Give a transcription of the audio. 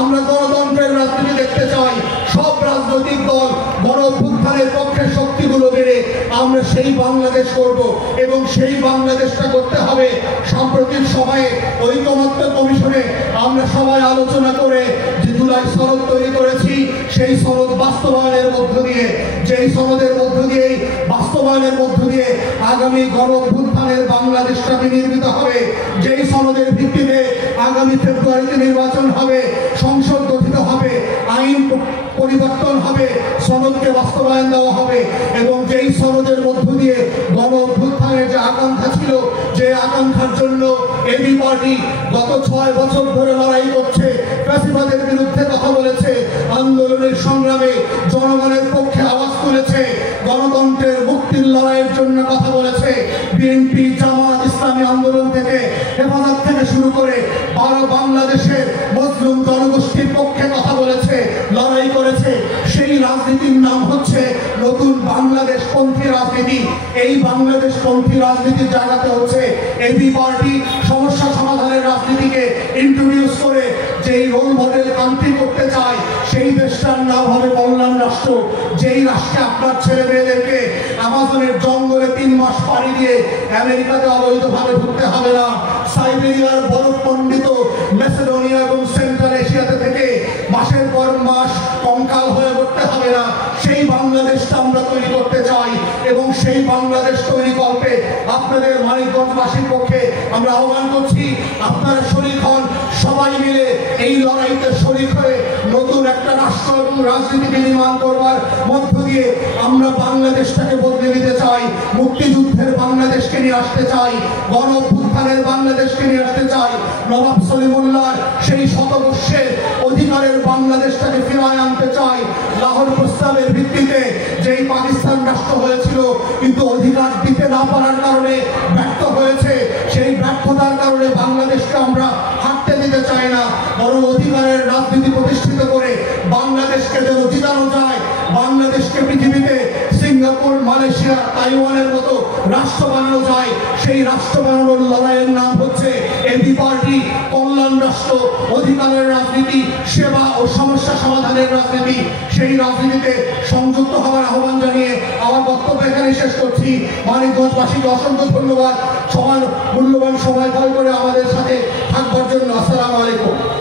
আমরা গণতন্ত্রের রাজনীতি দেখতে চাই। সব রাজনৈতিক দল গণ অভ্যুত্থানের পক্ষে শক্তিগুলো বেড়ে আমরা সেই বাংলাদেশ করব এবং সেই বাংলাদেশটা করতে হবে। সাম্প্রতিক সময়ে ঐকমত্য কমিশনে আমরা সবাই আলোচনা করে যে জুলাই সনদ তৈরি করেছি, সেই সনদ বাস্তবায়নের মধ্য দিয়ে, যেই সনদের মধ্য দিয়েই বাস্তবায়নের মধ্য দিয়ে আগামী গণ অভ্যুত্থানের বাংলাদেশটা বিনির্মিত হবে। যেই সনদের ভিত্তিতে আগামী ফেব্রুয়ারিতে নির্বাচন হবে, সংসদ গঠিত হবে, আইন পরিবর্তন হবে, সনদকে বাস্তবায়ন দেওয়া হবে এবং যেই সনদের মধ্য দিয়ে গণ অভ্যুত্থানের যে আকাঙ্ক্ষা ছিল, যে আকাঙ্ক্ষার জন্য এবি পার্টি গত 6 বছর ধরে লড়াই করছে, ফ্যাসিবাদের বিরুদ্ধে কথা বলেছে, আন্দোলনের সংগ্রামে জনগণের পক্ষে আওয়াজ তুলেছে, গণতন্ত্রের মুক্তির লড়াইয়ের জন্য কথা বলেছে, বিএনপি, জামাত, ইসলামী আন্দোলন থেকে হেফাজত থেকে শুরু করে বাংলাদেশের মুসলিম জনগোষ্ঠীর পক্ষে কথা বলেছে, লড়াই করেছে। সেই রাজনীতির নাম হচ্ছে নতুন বাংলাদেশ পন্থী রাজনীতি। এই বাংলাদেশ পন্থী রাজনীতির জায়গাতে হচ্ছে এবি পার্টি সমস্যা সমাধানের রাজনীতিকে ইন্ট্রোডিউস করে যেই রোল মডেল কান্ট্রি করতে চায়, সেই দেশটার নাম হবে কল্যাণ রাষ্ট্র। যেই রাষ্ট্রে আপনার ছেলে মেয়েদেরকে আমাজনের জঙ্গলে 3 মাস পাড়ি দিয়ে আমেরিকাতে অবৈধভাবে ঢুকতে হবে না, সাইবেরিয়ার বরফ মণ্ডিত ম্যাসেডোনিয়া এবং সেন্ট্রাল এশিয়াতে থেকে মাসের পর মাস কঙ্কাল হয়ে পড়তে হবে না। সেই বাংলাদেশটা আমরা তৈরি করতে চাই এবং সেই বাংলাদেশ তৈরি করতে আপনাদের মানিকগঞ্জবাসীর পক্ষে আমরা আহ্বান করছি, আপনারা শরীক হন, সবাই মিলে এই লড়াইতে শরীক হয়ে নতুন একটা রাষ্ট্র এবং রাজনীতিকে নির্মাণ করবার মধ্য দিয়ে আমরা বাংলাদেশটাকে বদলে দিতে চাই, মুক্তিযুদ্ধের বাংলাদেশকে নিয়ে আসতে চাই, গণ অভ্যুত্থানের বাংলাদেশকে নিয়ে আসতে চাই, নবাব সলিমুল্লাহর সেই শতবর্ষের অধিকারের বাংলাদেশটাকে ফিরায় আনতে চাই। লাহোর প্রস্তাবের ভিত্তিতে যেই পাকিস্তান রাষ্ট্র হয়েছিল কিন্তু অধিকার দিতে না পারার কারণে ব্যর্থ হয়েছে, সেই ব্যর্থতার কারণে বাংলাদেশকে আমরা হাঁটতে দিতে চাই না, বরং অধিকারের রাজনীতি প্রতিষ্ঠিত করে বাংলাদেশকে যেন জিতানো যায়, বাংলাদেশকে পৃথিবীতে সিঙ্গাপুর, মালয়েশিয়া, তাইওয়ানের মতো রাষ্ট্র বানানো যায়। সেই রাষ্ট্র বানানোর লড়াইয়ের নাম হচ্ছে এবি পার্টি, কল্যাণ রাষ্ট্র, অধিকারের রাজনীতি, সেবা ও সমস্যা সমাধানের রাজনীতি। সেই রাজনীতিতে সংযুক্ত হওয়ার আহ্বান জানিয়ে আমার বক্তব্য এখানে শেষ করছি। মানিকগঞ্জবাসীকে অসংখ্য ধন্যবাদ, মূল্যবান সময় ফল করে আমাদের সাথে থাকবার জন্য। আসসালামু আলাইকুম।